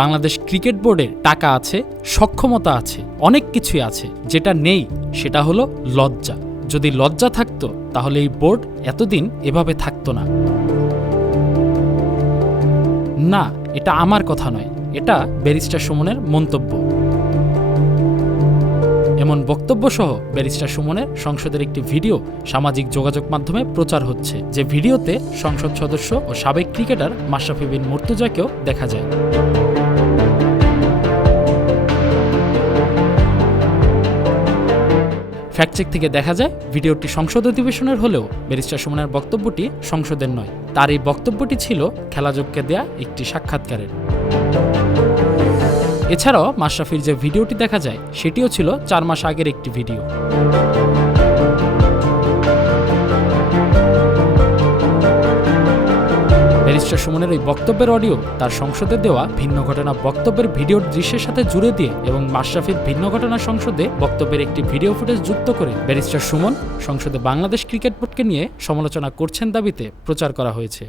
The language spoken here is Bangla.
বাংলাদেশ ক্রিকেট বোর্ডের টাকা আছে, সক্ষমতা আছে, অনেক কিছুই আছে। যেটা নেই সেটা হলো লজ্জা। যদি লজ্জা থাকতো তাহলে এই বোর্ড এতদিন এভাবে থাকতো না। না, এটা আমার কথা নয়, এটা ব্যারিস্টার সুমনের মন্তব্য। এমন বক্তব্য সহ ব্যারিস্টার সুমনের সংসদের একটি ভিডিও সামাজিক যোগাযোগ মাধ্যমে প্রচার হচ্ছে, যে ভিডিওতে সংসদ সদস্য ও সাবেক ক্রিকেটার মাশরাফি বিন মুর্তজাকেও দেখা যায়। ফ্যাক্টচেক থেকে দেখা যায় ভিডিওটি সংসদ অধিবেশনের হলেও ব্যারিস্টার সুমনের বক্তব্যটি সংসদের নয়। তার এই বক্তব্যটি ছিল খেলাযোগকে দেয়া একটি সাক্ষাৎকারের। এছাড়াও মাশরাফির যে ভিডিওটি দেখা যায় সেটিও ছিল 4 মাস আগের একটি ভিডিও। ব্যারিস্টার সুমনের এই বক্তব্যের অডিও তার সংসদে দেওয়া ভিন্ন ঘটনা বক্তব্যের ভিডিওর দৃশ্যের সাথে জুড়ে দিয়ে এবং মাশরাফির ভিন্ন ঘটনা সংসদে বক্তব্যের একটি ভিডিও ফুটেজ যুক্ত করে ব্যারিস্টার সুমন সংসদে বাংলাদেশ ক্রিকেট বোর্ডকে নিয়ে সমালোচনা করছেন দাবিতে প্রচার করা হয়েছে।